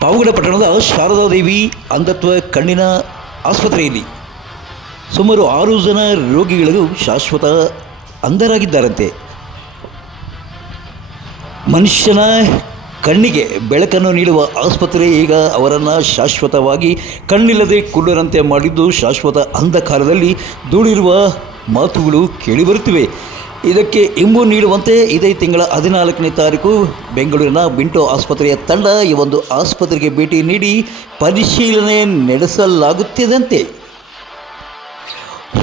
ಪಾವಗಡ ಪಟ್ಟಣದ ಶಾರದಾದೇವಿ ಅಂಧತ್ವ ಕಣ್ಣಿನ ಆಸ್ಪತ್ರೆಯಲ್ಲಿ ಸುಮಾರು ಆರು ಜನ ರೋಗಿಗಳಿಗೂ ಶಾಶ್ವತ ಅಂಧರಾಗಿದ್ದಾರಂತೆ ಮನುಷ್ಯನ ಕಣ್ಣಿಗೆ ಬೆಳಕನ್ನು ನೀಡುವ ಆಸ್ಪತ್ರೆ ಈಗ ಅವರನ್ನು ಶಾಶ್ವತವಾಗಿ ಕಣ್ಣಿಲ್ಲದೆ ಕುಳ್ಳರಂತೆ ಮಾಡಿದ್ದು ಶಾಶ್ವತ ಅಂಧಕಾರದಲ್ಲಿ ದೂಡಿರುವ ಮಾತುಗಳು ಕೇಳಿಬರುತ್ತಿವೆ ಇದಕ್ಕೆ ಇಂಬು ನೀಡುವಂತೆ ಇದೇ ತಿಂಗಳ ಹದಿನಾಲ್ಕನೇ ತಾರೀಕು ಬೆಂಗಳೂರಿನ ಬಿಂಟೋ ಆಸ್ಪತ್ರೆಯ ತಂಡ ಈ ಒಂದು ಆಸ್ಪತ್ರೆಗೆ ಭೇಟಿ ನೀಡಿ ಪರಿಶೀಲನೆ ನಡೆಸಲಾಗುತ್ತಿದಂತೆ.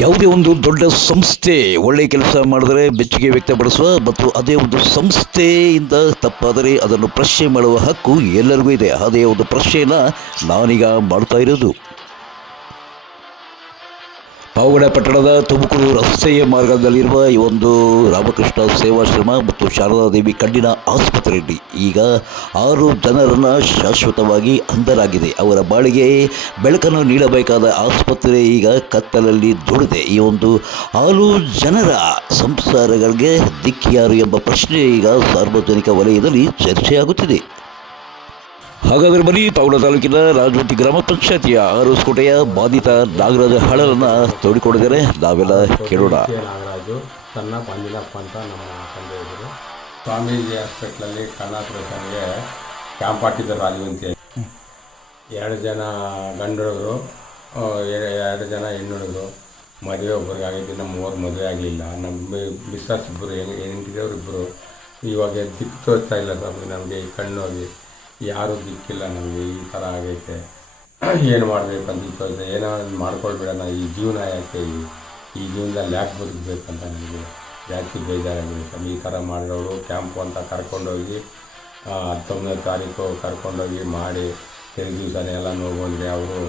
ಯಾವುದೇ ಒಂದು ದೊಡ್ಡ ಸಂಸ್ಥೆ ಒಳ್ಳೆಯ ಕೆಲಸ ಮಾಡಿದರೆ ಮೆಚ್ಚುಗೆ ವ್ಯಕ್ತಪಡಿಸುವ ಮತ್ತು ಅದೇ ಒಂದು ಸಂಸ್ಥೆಯಿಂದ ತಪ್ಪಾದರೆ ಅದನ್ನು ಪ್ರಶ್ನೆ ಮಾಡುವ ಹಕ್ಕು ಎಲ್ಲರಿಗೂ ಇದೆ. ಅದೇ ಒಂದು ಪ್ರಶ್ನೆಯನ್ನು ನಾನೀಗ ಮಾಡ್ತಾ ಇರೋದು. ಪಾವಗಡ ಪಟ್ಟಣದ ತುಮಕೂರು ರಸ್ತೆಯ ಮಾರ್ಗದಲ್ಲಿರುವ ಈ ಒಂದು ರಾಮಕೃಷ್ಣ ಸೇವಾಶ್ರಮ ಮತ್ತು ಶಾರದಾದೇವಿ ಕಣ್ಣಿನ ಆಸ್ಪತ್ರೆಯಲ್ಲಿ ಈಗ ಆರು ಜನರನ್ನು ಶಾಶ್ವತವಾಗಿ ಅಂಧರಾಗಿದೆ ಅವರ ಬಾಳಿಗೆ ಬೆಳಕನ್ನು ನೀಡಬೇಕಾದ ಆಸ್ಪತ್ರೆ ಈಗ ಕತ್ತಲಲ್ಲಿ ದುಡಿದೆ. ಈ ಒಂದು ಆರು ಜನರ ಸಂಸಾರಗಳಿಗೆ ದಿಕ್ಕಿಯಾರು ಎಂಬ ಪ್ರಶ್ನೆ ಈಗ ಸಾರ್ವಜನಿಕ ವಲಯದಲ್ಲಿ ಚರ್ಚೆಯಾಗುತ್ತಿದೆ. ಹಾಗಾದರೆ ಬನ್ನಿ ಪಾವಡ ತಾಲೂಕಿನ ರಾಜವತಿ ಗ್ರಾಮ ಪಂಚಾಯತಿಯ ಆರೋಸ್ಕೋಟೆಯ ಬಾಧಿತ ನಾಗರಾಜ ಹಳರನ್ನು ತೋಡಿಕೊಂಡಿದ್ದಾರೆ. ನಾವೆಲ್ಲ ಕೇಳೋಣ. ನಾಗರಾಜು ಸಣ್ಣ ಪಂಜಿನಪ್ಪ ಅಂತ ನಮ್ಮ ತಂದೆ ಇದ್ದರು ಸ್ವಾಮೀಜಿ ಹಾಸ್ಪಿಟ್ಲಲ್ಲಿ ಕರ್ನಾಟಕಗೆ ಕ್ಯಾಂಪ್ ಹಾಕಿದ್ದರು ರಾಜವಂತಿ. ಎರಡು ಜನ ಗಂಡು ಹುಡುಗರು ಎರಡು ಜನ ಹೆಣ್ಣುಗಳು ಮದುವೆ ಒಬ್ರಿಗೆ ಆಗಿದ್ದು ನಮ್ಮ ಮದುವೆ ಆಗಲಿಲ್ಲ ನಮ್ಮ ಮಿಸ್ಸಸ್ ಇಬ್ಬರು ಹೆಂಡತಿಯವ್ರು ಇಬ್ಬರು ಇವಾಗ ದಿಕ್ಕು ತೋರ್ತಾ ಇಲ್ಲ ಸ್ವಾಮಿ ನಮಗೆ ಕಣ್ಣು ಹೋಗಿ ಯಾರೂ ದಿಕ್ಕಿಲ್ಲ ನಮಗೆ, ಈ ಥರ ಆಗೈತೆ. ಏನು ಮಾಡಬೇಕು ಅಂತ ಏನೋ ಮಾಡ್ಕೊಳ್ಬಿಡೋಣ ಈ ಜೀವನ ಯಾಕೆ ಈ ಜೀವನದಲ್ಲಿ ಯಾಕೆ ಬದುಕಬೇಕಂತ ನನಗೆ ಜಾಸ್ತಿ ಬೇಜಾರಾಗಬೇಕು ಸ್ವಾಮಿ ಈ ಥರ ಮಾಡಿರೋರು ಕ್ಯಾಂಪು ಅಂತ ಕರ್ಕೊಂಡೋಗಿ ಹತ್ತೊಂಬತ್ತನೇ ತಾರೀಕು ಕರ್ಕೊಂಡೋಗಿ ಮಾಡಿ ಎರಡು ದಿವಸನೇ ಎಲ್ಲ ಬಂದರೆ ಅವರು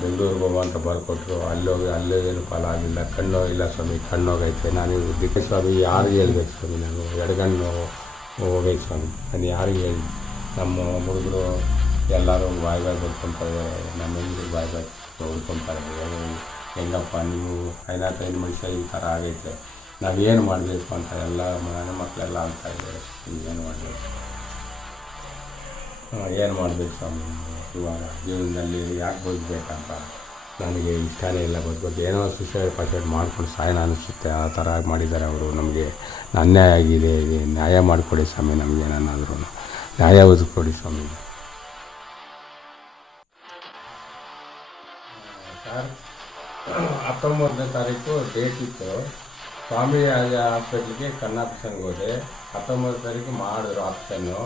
ಬೆಂಗಳೂರಿಗೆ ಹೋಗೋ ಅಂತ ಬರ್ಕೊಟ್ರು. ಅಲ್ಲೋಗಿ ಅಲ್ಲೇ ಏನು ಫಲ ಆಗಿಲ್ಲ. ಕಣ್ಣು ಇಲ್ಲ ಸ್ವಾಮಿ ಕಣ್ಣೋಗೈತೆ ನಾನು ದಿಕ್ಕ ಸ್ವಾಮಿ. ಯಾರಿಗೆ ಹೇಳ್ಬೇಕು ಸ್ವಾಮಿ ನಾನು? ಎಡಗಣ್ಣು ಹೋಗ್ಬೇಕು ಸ್ವಾಮಿ. ನಾನು ಯಾರಿಗೆ ಹೇಳಿ ನಮ್ಮ ಹುಡುಗರು ಎಲ್ಲರೂ ಬಾಯ್ ಬಾಯ್ ಬರ್ಕೊತಾರೆ ನಮ್ಮ ಹೆಂಗ್ರು ಬಾಯ್ ಬಾಯ್ ಹೆಂಗಪ್ಪ ನೀವು ಐನಾತೈದು ಮನುಷ್ಯ ಈ ಥರ ಆಗೈತೆ, ನಾವೇನು ಮಾಡಬೇಕು ಅಂತ ಎಲ್ಲ ಮನೆ ಮಕ್ಕಳೆಲ್ಲ ಅಂತ ಇದ್ದಾರೆ. ಏನು ಮಾಡಬೇಕು? ಏನು ಮಾಡಬೇಕು ಸ್ವಾಮಿ ಇವಾಗ? ಜೀವನದಲ್ಲಿ ಯಾಕೆ ಬದುಕಬೇಕಂತ? ನನಗೆ ಇಷ್ಟನೇ ಇಲ್ಲ ಬದುಕೋದು ಏನೋ ಸುಸೈಡ್ ಪಸೈಡ್ ಮಾಡ್ಕೊಂಡು ಸಾಯನ ಅನಿಸುತ್ತೆ. ಆ ಥರ ಮಾಡಿದ್ದಾರೆ ಅವರು ನಮಗೆ. ಅನ್ಯಾಯ ಆಗಿದೆ, ನ್ಯಾಯ ಮಾಡಿಕೊಡಿ ಸ್ವಾಮಿ ನಮಗೆ ಏನಾದರೂ ನ್ಯಾಯ ಕೊಡಿ ಸ್ವಾಮಿ? ಸರ್, ಹತ್ತೊಂಬತ್ತನೇ ತಾರೀಕು ಡೇಟ್ ಇತ್ತು. ಸ್ವಾಮಿ ಹಾಸ್ಪಿಟ್ಲಿಗೆ ಆಪ್ಷನ್ಗೆ ಹೋದೆ. ಹತ್ತೊಂಬತ್ತು ತಾರೀಕು ಮಾಡಿದ್ರು ಆಪ್ಷನ್ನು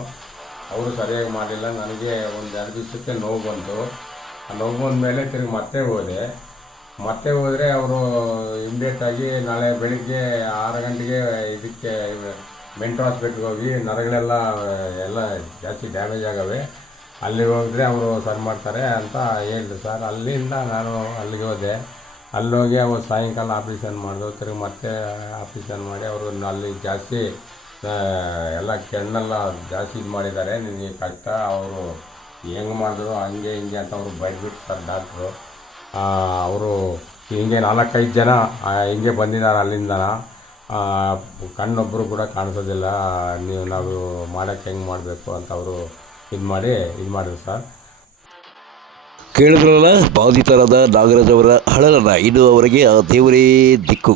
ಅವರು ಸರಿಯಾಗಿ ಮಾಡಿಲ್ಲ ನನಗೆ ಒಂದು ಎರಡು ದಿವಸಕ್ಕೆ ನೋವು ಬಂತು. ಆ ನೋವು ಬಂದ ಮೇಲೆ ತಿರುಗಿ ಮತ್ತೆ ಹೋದೆ. ಮತ್ತೆ ಹೋದರೆ ಅವರು ಇಮ್ಮಿಡಿಯೇಟಾಗಿ ನಾಳೆ ಬೆಳಿಗ್ಗೆ ಆರು ಗಂಟೆಗೆ ಇದಕ್ಕೆ ಮೆಂಟೋ ಹಾಸ್ಪಿಟ್ಲಿಗೆ ಹೋಗಿ ನರಗಳೆಲ್ಲ, ಎಲ್ಲ ಜಾಸ್ತಿ ಡ್ಯಾಮೇಜ್ ಆಗವೆ. ಅಲ್ಲಿಗೆ ಹೋಗಿದ್ರೆ ಅವರು ಸರಿ ಮಾಡ್ತಾರೆ ಅಂತ ಹೇಳಿದ್ರು ಸರ್. ಅಲ್ಲಿಂದ ನಾನು ಅಲ್ಲಿಗೆ ಹೋದೆ. ಅಲ್ಲೋಗಿ ಅವರು ಸಾಯಂಕಾಲ ಆಪ್ರೇಷನ್ ಮಾಡಿದ್ರು. ತಿರುಗಿ ಮತ್ತೆ ಆಪ್ರೇಷನ್ ಮಾಡಿ ಅವರು ಅಲ್ಲಿ ಜಾಸ್ತಿ ಎಲ್ಲ ಕೆಣ್ಣೆಲ್ಲ ಜಾಸ್ತಿ ಇದು ಮಾಡಿದ್ದಾರೆ. ನಿನಗೆ ಕಷ್ಟ, ಅವರು ಹೆಂಗೆ ಮಾಡಿದ್ರು, ಹಂಗೆ ಹಿಂಗೆ ಅಂತ ಅವರು ಬೈದ್ಬಿಟ್ಟು ಸರ್ ಡಾಕ್ಟ್ರು. ಅವರು ಹಿಂಗೆ ನಾಲ್ಕೈದು ಜನ ಹಿಂಗೆ ಬಂದಿದ್ದಾರೆ ಅಲ್ಲಿಂದನ. ಕಣ್ಣೊಬ್ಬರು ಕೂಡ ಕಾಣಿಸೋದಿಲ್ಲ. ನೀವು ನಾವು ಮಾಡೋಕ್ಕೆ ಹೆಂಗೆ ಮಾಡಬೇಕು ಅಂತ ಅವರು ಇದು ಮಾಡಿ, ಇದು ಮಾಡಿದ್ರು ಸರ್. ಕೇಳಿದ್ರಲ್ಲ ಬಾಧಿತರಾದ ನಾಗರಾಜ್ ಅವರ ಹಳಲನ್ನು. ಇನ್ನು ಅವರಿಗೆ ದೇವರೇ ದಿಕ್ಕು.